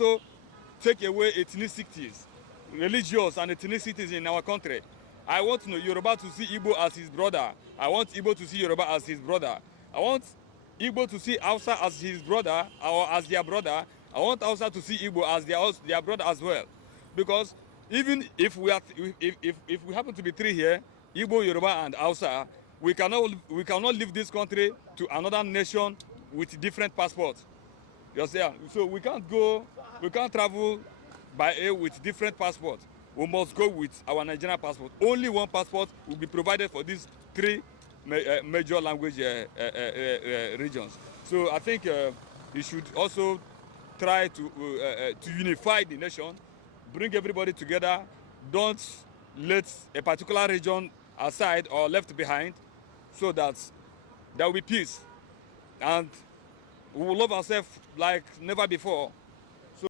also take away ethnicities, religious and ethnicities in our country. I want Yoruba to see Igbo as his brother. I want Igbo to see Yoruba as his brother. I want Igbo to see Hausa as his brother or as their brother. I want Hausa to see Igbo as their brother as well. Because even if we happen to be three here, Igbo, Yoruba, and Hausa, we cannot leave this country to another nation with different passports. You understand? So we can't travel by air with different passports. We must go with our Nigerian passport. Only one passport will be provided for these three major language regions. So I think you should also try to unify the nation, bring everybody together. Don't let a particular region aside or left behind, so that there will be peace and we will love ourselves like never before.